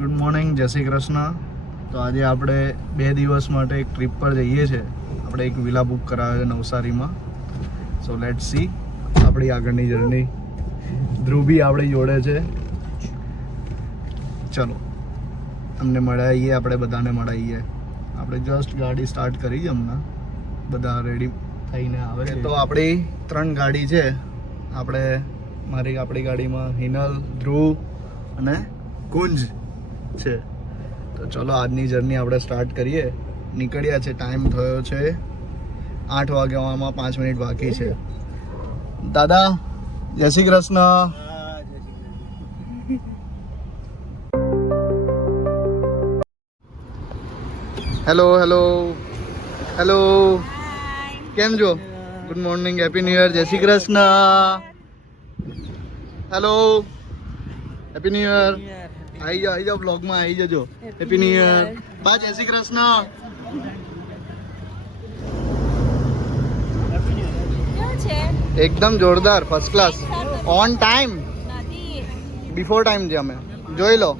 Good morning, જય શ્રી કૃષ્ણ. તો આજે આપણે 2 દિવસ માટે એક ટ્રીપ પર જઈએ છીએ. આપણે એક વિલા બુક કરાવ્યો છે નવસારીમાં. સો લેટ્સ સી આપણી આગળની જર્ની. ધ્રુવ બી આપણી જોડે છે. ચલો અમને મળાવીએ, આપણે બધાને મળાવીએ. આપણે જસ્ટ ગાડી સ્ટાર્ટ કરી છે હમણાં, બધા રેડી થઈને આવે છે. તો આપણી 3 ગાડી છે. આપણી ગાડીમાં હિનલ, ધ્રુવ અને કુંજ છે. તો ચલો આજની જર્ની આપણે સ્ટાર્ટ કરીએ. નીકળ્યા છે, ટાઈમ થયો છે 8 વાગ્યામાં 5 મિનિટ બાકી છે. દાદા જય Shri Krishna. Hello hello hello, કેમ છો? Good morning, happy new year, જય Shri Krishna. Hello, happy new year. આવી જાઓ બ્લોગમાં આવી જજો. Happy new year. બા જય શ્રી કૃષ્ણ. એકદમ જોરદાર, first class, on time, before time છે. અમે જોઈ લો,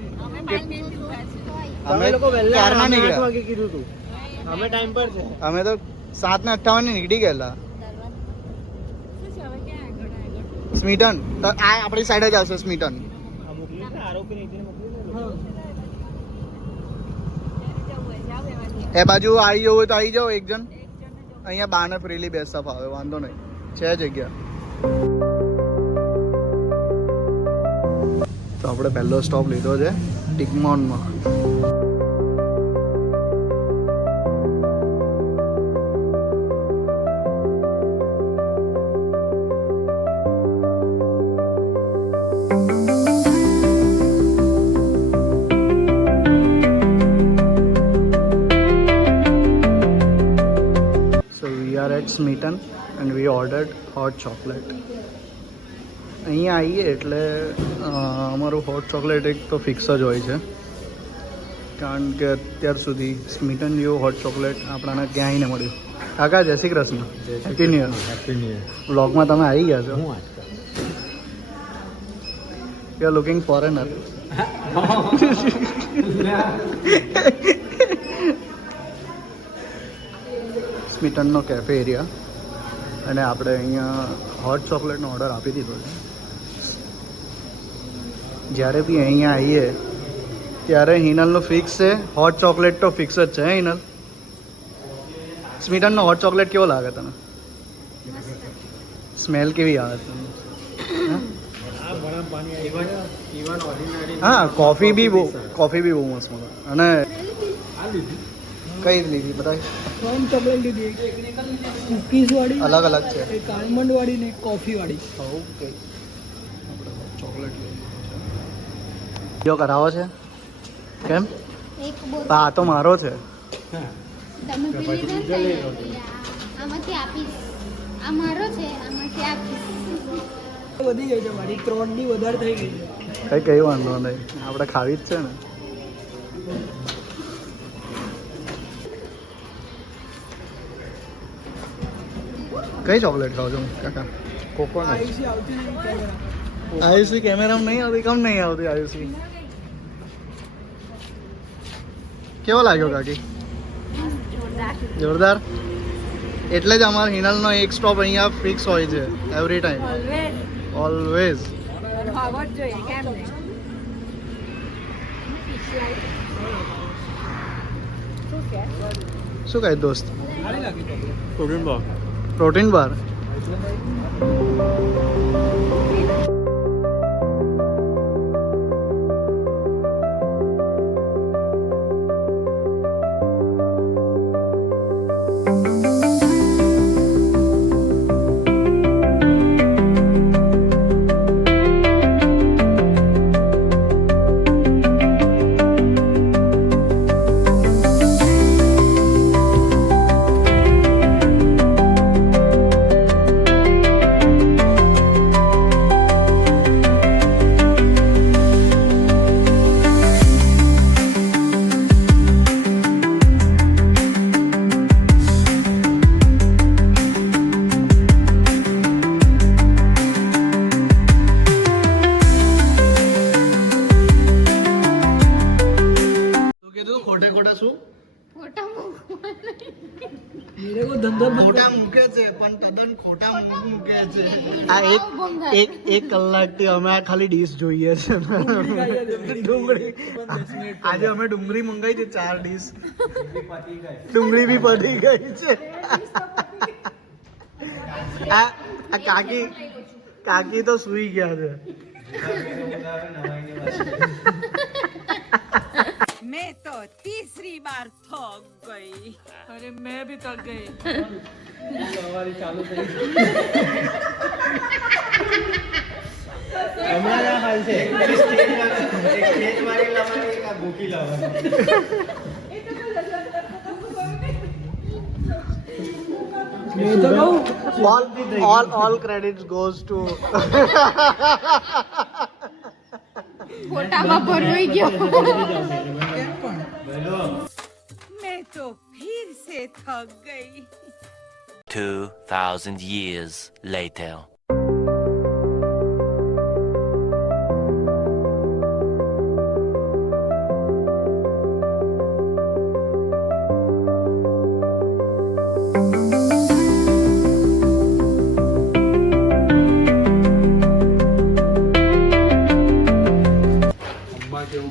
અમે ક્યારના નીકળ્યા. અમે ટાઈમ પર છે. અમે તો 7:58 ની નીકળી ગયેલા. સ્મીટન આ આપણી સાઈડ જ આવશે. સ્મીટન એ બાજુ આવી જવું હોય તો આવી જાઓ. એક જણ અહીંયા બાને ફ્રીલી બેસતા ફાવે, વાંધો નહીં, છે જગ્યા. તો આપણે પહેલો સ્ટોપ લીધો છે ટિકમોનમાં. Smitten and we ordered hot chocolate. અહીંયા આવીએ એટલે અમારું હોટ ચોકલેટ એક તો ફિક્સ જ હોય છે, કારણ કે અત્યાર સુધી સ્મીટન જેવું હોટ ચોકલેટ આપણને ક્યાંય નહીં મળ્યું. કાકા જય Shri Krishna, happy new year. Happy new year. વ્લોગમાં તમે આવી ગયા છો. હું યુ આર લુકિંગ ફોરેનર. સ્મીટનનો કેફે એરિયા, અને આપણે અહીંયા હોટ ચોકલેટનો ઓર્ડર આપી દીધો છે. જ્યારે બી અહીંયા આવીએ ત્યારે હિનલનું ફિક્સ છે, હોટ ચોકલેટ તો ફિક્સ જ છે. હિનલ, સ્મીટનનો હોટ ચોકલેટ કેવો લાગે તને? સ્મેલ કેવી આવે તને? હા, કોફી બી બહુ મસ્ત મળે. અને કઈ લીધી બધા? ત્રણ ચોકલેટ લીધી, કુકીઝ વાળી અલગ અલગ છે, એક આલમંડ વાળી ને એક કોફી વાળી. ઓકે, ચોકલેટ જો કરાવો છે કેમ? આ તો મારો છે. વધી ગઈ છે મારી, 3 ની વધારે થઈ ગઈ છે. કઈ વાંધો નહીં, આપણે ખાવી જ છે ને. કઈ ચોકલેટ ખાવ છો કાકા? કોકોનટ. આયુષી આવતી નહીં કેમેરા. આયુષી કેમેરામાં નહીં આવતી? કમ નહીં આવતી આયુષી? કેવો લાગ્યો કાકી? જોરદાર. એટલે જ અમારા હિનલનો એક સ્ટોપ અહીંયા ફિક્સ હોય છે એવરી ટાઈમ, ઓલવેઝ. શું કહે દોસ્ત? સારી લાગી ચોકલેટ. પ્રોટીન બાર. ખોટે ખોટા શું मेरे को धंधा ખોટા મૂકે છે પણ તદ્દન ખોટા મૂકે છે આ એક કલાકથી અમે આ ખાલી ડીશ જોઈએ છે ડુંગળી આજે અમે ડુંગળી મંગાવી છે 4 ડીશ ડુંગળી બી પડી ગઈ છે આ કાકી તો સૂઈ ગયા છે मैं तो तीसरी बार थक गई। अरे मैं भी थक गई हमारा हाल છે સ્ટેજ વાળી લાવવાની કે ભૂકી લાવવાની मैं तो कहूँ all credits goes to ફોટામાં ભરવાઈ ગયો मैं तो फिर से थक गई। 2,000 years later.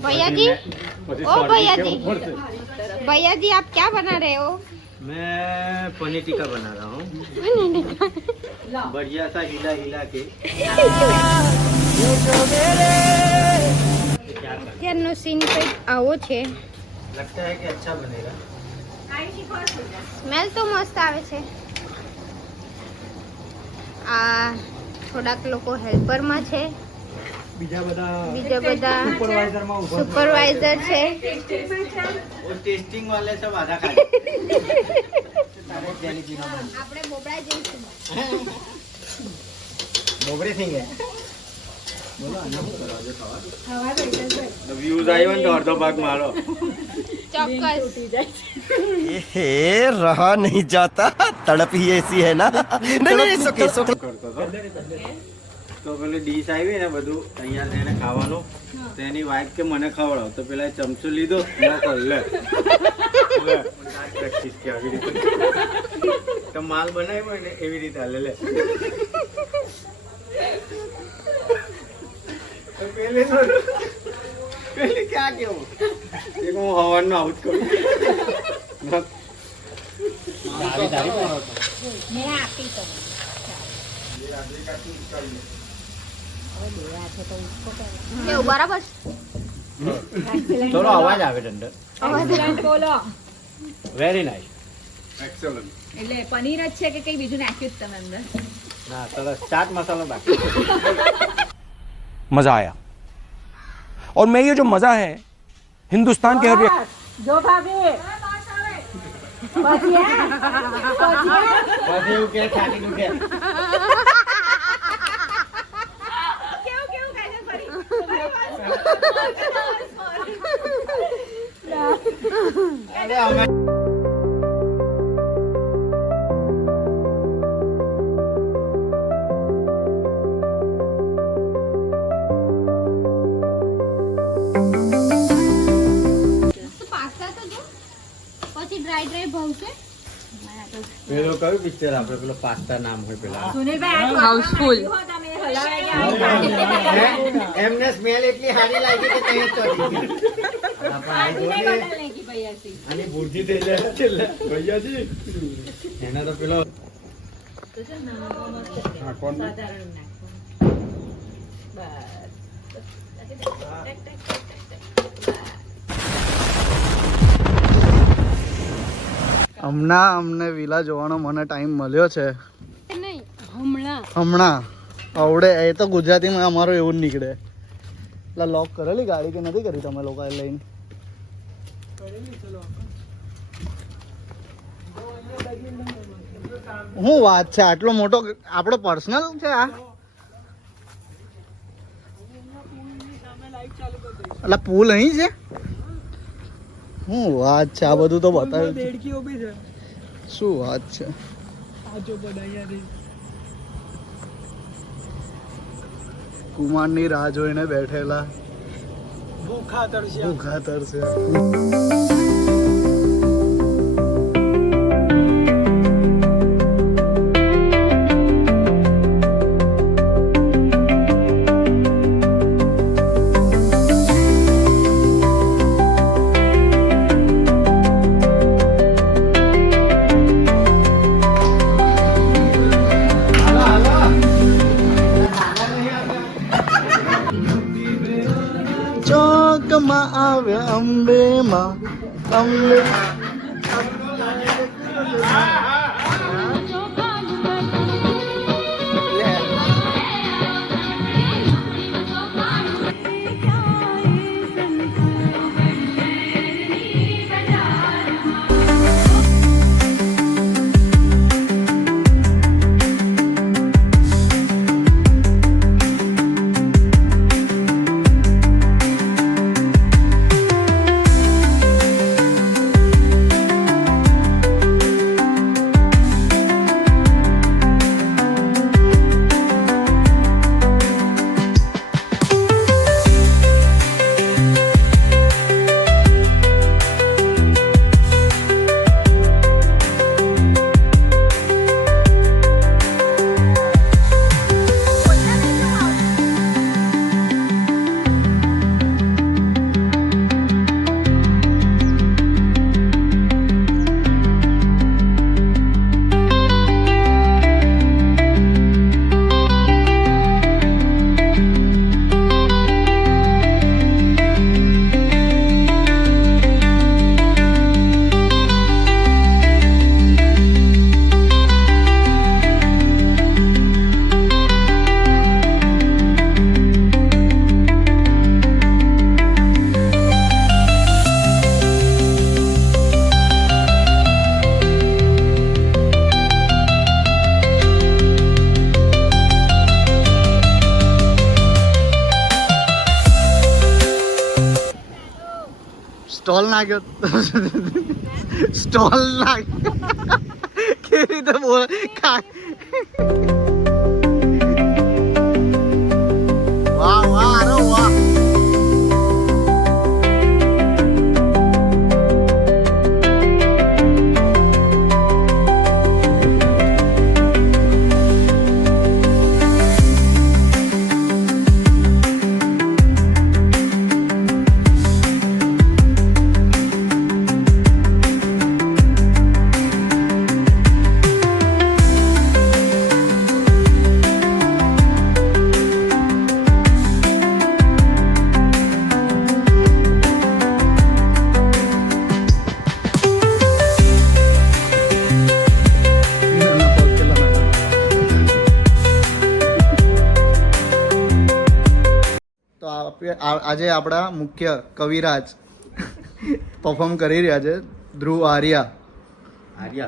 भैया जी ओ भैया जी भैया जी आप क्या बना रहे हो मैं पनीर टिक्का बना रहा हूँ बढ़िया सा हिला हिला के અત્યારનો સીન કંઈક આવો છે लगता है कि अच्छा बनेगा સ્મેલ તો મસ્ત આવે છે આ થોડાક લોકો હેલ્પરમાં છે બીજા બધા સુપરવાઇઝર છે वो टेस्टिंग वाले सब आधा खा આપણે બોબડા જઈશું मोबरे सिंह है व्यूज आई वन तो अर्धो भाग मारो ચોક્કસ ये रहा नहीं जाता तड़प ही ऐसी है ना नहीं सुके करतो તો પેલી ડીશ આવી ને બધું તૈયાર થઈને ખાવાનું તો એની વાઈફ કે મને ખવડાવ તો પેલા ચમચો લીધો ના કર લે પ્રેક્ટિસ કે આવી રીતે તો માલ બનાવ્યો હોય ને એવી રીતે હાલે લે તો પેલે ક્યાં કેવું એક હું હવાનું આઉટ કરું કેવું બરાબર થોડો અવાજ આવે છે અંદર બોલો વેરી નાઇસ એટલે પનીર જ છે કે કઈ બીજું નાખ્યું તમે અંદર ના સરસ ચાટ મસાલો બાકી मजा आया और मैं ये जो मजा है हिंदुस्तान के हर व्यक्ति જો ભાભી પછી એવું કે છાતીનું કે કેવું કેવું કાજે ફરી અરે અમે પાસ્તા તો જો પછી ડ્રાય ભાવશે પેલો કયું પિક્ચર આપણે પેલો પાસ્તા નામ હોય પેલા સુનિલભાઈ હાઉસફુલ તમે હલાવ્યા એમને સ્મેલ એટલી સારી લાગી કે કઈ ચડી અને ભૂરજી થઈ જાય છેલ્લે ભૈયાજી એના તો પેલો હમણાં અમને વિલા જોવાનો મને ટાઈમ મળ્યો છે નહીં હમણાં હમણાં આવડે એ તો ગુજરાતીમાં અમારું એવું જ નીકળે એટલે લોક કરેલી ગાડી કે નથી કરી તમે લોકોએ લઈને શું વાત છે આટલો મોટો આપણો પર્સનલ છે આ એટલે પુલ અહીં છે શું વાત છે આ બધું તો બતાવ્યું देड़कियों भी है શું વાત છે आजो बढ़ाया रे કુમારની રાહ જોઈને બેઠેલા भूखा तरसिया ભૂખા તરસ્યા માં આવ્યા અંબે માં અંબે સ્ટોલ નાખ્યો સ્ટોલ નાખ્યો કેવી રીતે બોલ વાહ વાહ અરે વાહ આજે આપણા મુખ્ય કવિરાજ પરફોર્મ કરી રહ્યા છે ધ્રુવ આર્યા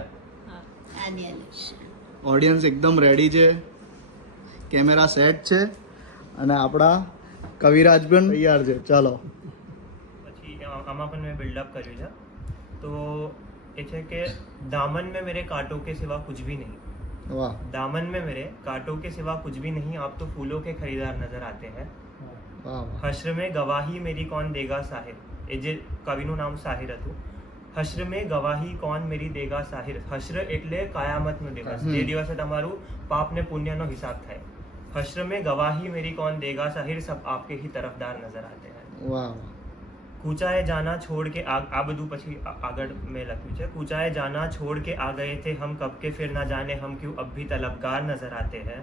ઓડિયન્સ એકદમ રેડી છે કેમેરા સેટ છે અને આપણા કવિરાજ પણ તૈયાર છે ચાલો પછી આમાં પણ મેં બિલ્ડઅપ કર્યું છે તો એ છે કે दामन में मेरे कांटों के सिवा कुछ भी नहीं વાહ दामन में मेरे कांटों के सिवा कुछ भी नहीं आप तो फूलों के खरीदार नजर आते हैं વાહ વાહ हश्र में गवाही मेरी कौन देगा साहिर એ જે કવિનું નામ સાહિર હતું હશ્ર में गवाही कौन मेरी देगा साहिर હશ્ર એટલે કયામતનો દિવસ જે દિવસે તમારું પાપ ને પુણ્યનો હિસાબ થાય હશ્ર में गवाही मेरी कौन देगा साहिर सब आपके ही तरफदार नजर आते हैं વાહ कूचाए जाना छोड़ के आ બધું પછી આગળ મેં લખ્યું છે कूचाए जाना छोड़ के आ गए थे हम कब के फिर ना जाने हम क्यों अब भी तलबगार नजर आते हैं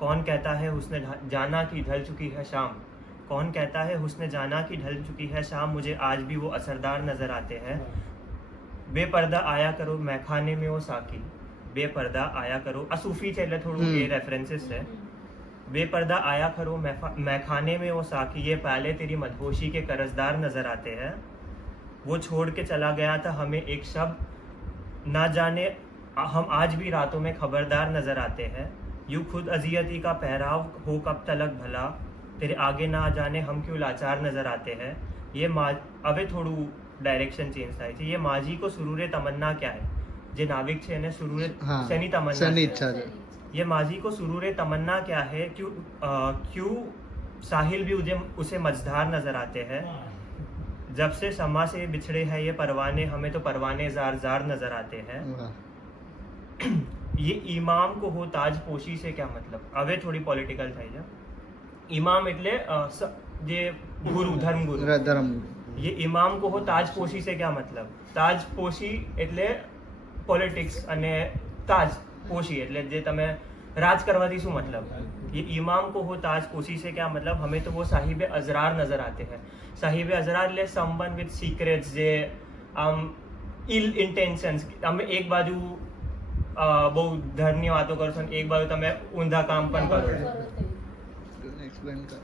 कौन कहता है हुस्न जाना की ढल चुकी है शाम कौन कहता है हुस्न जाना की ढल चुकी है शाम मुझे आज भी वो असरदार नजर आते हैं बेपर्दा आया करो मैखाने में वो साकी बेपर्दा आया करो आ सूफी છે એટલે થોડું એ રેફરન્સીસ છે बेपर्दा आया करो मैखाने में वो साकी ये पहले तेरी मदहोशी के कर्जदार नजर आते हैं वो छोड़ के चला गया था हमें एक शब्द ना जाने हम आज भी रातों में खबरदार नजर आते हैं यूं खुद अजियती का पहराव हो कब तलक भला तेरे आगे ना जाने हम क्यों लाचार नजर आते हैं ये હવે થોડું ડાયરેક્શન ચેન્જ થાય છે ये माजी को सुरूरे तमन्ना क्या है જે નાવિક છે એને સુરૂરે શેની તમન્ના શેની ઈચ્છા છે ये माजी को सुरूरे तमन्ना क्या है क्यों साहिल भी उसे मझधार नजर आते हैं जब से समा से बिछड़े हैं ये परवाने हमें तो परवाने जार जार नजर आते हैं ये इमाम को हो ताज पोशी से क्या मतलब હવે થોડી પોલિટિકલ થઈ છે इमाम એટલે જે ગુરુ ધર્મગુરુ ये इमाम को हो ताज पोशी से क्या मतलब ताज पोशी એટલે પોલિટિક્સ અને તાજ પોશી એટલે જે તમે राज करवाती शू मतलब, ये इमाम को हो ताज पोशी से क्या मतलब, हमें तो वो साहिब अजरार नजर आते हैं. साहिब अजरार ले समवन विथ सीक्रेट्स जे ઇલ ઇન્ટેન્શન્સ. તમે એક બાજુ બહુ ધર્મની વાતો કરો છો, એક બાજુ તમે ઊંધા કામ પણ કરો છો. एक्सप्लेन कर.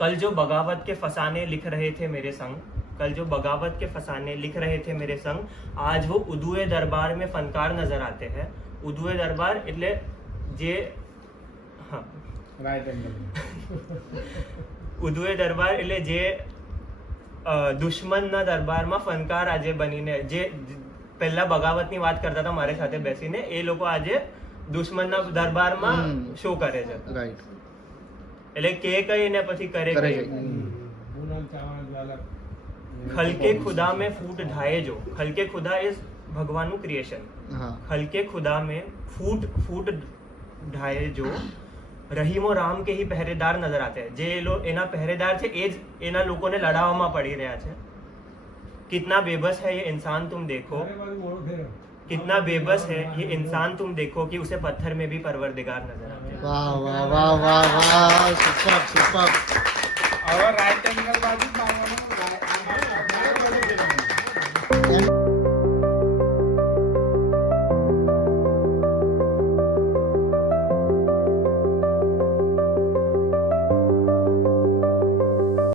कल जो बगावत के फसाने लिख रहे थे मेरे संग, कल जो बगावत के फसाने लिख रहे थे मेरे संग, आज वो उदुए दरबार में फनकार नजर आते हैं. उदुए दरबार એટલે જે ઉદુએ દરબાર એટલે જે દુશ્મનના દરબારમાં ફનકાર આજે બનીને, જે પહેલા બગાવતની વાત કરતા હતા મારી સાથે બેસીને, એ લોકો આજે દુશ્મનના દરબારમાં શો કરે છે. राइट. એટલે કે કઈ ને પછી કરે કઈ. ખલકે ખુદા में फूट ढाए जो, खलके खुदा इज ભગવાનનું ક્રિએશન. हाँ. खलके खुदा में फूट ढाए जो રહીમો રામ કે હી પહેરેદાર નજર આતે હૈ. જે એના પહેરેદાર છે એ જ એના લોકોને લડાવવામાં પડી રહ્યા છે. कितना बेबस है ये इंसान तुम देखो, कितना बेबस है ये इंसान तुम देखो कि उसे पत्थर में भी परवरदिगार नजर आते हैं. वाह वाह वाह वाह वाह, सुपर सुपर. હવે રાઈટ એંગલ બાજુ જ મારવાનું.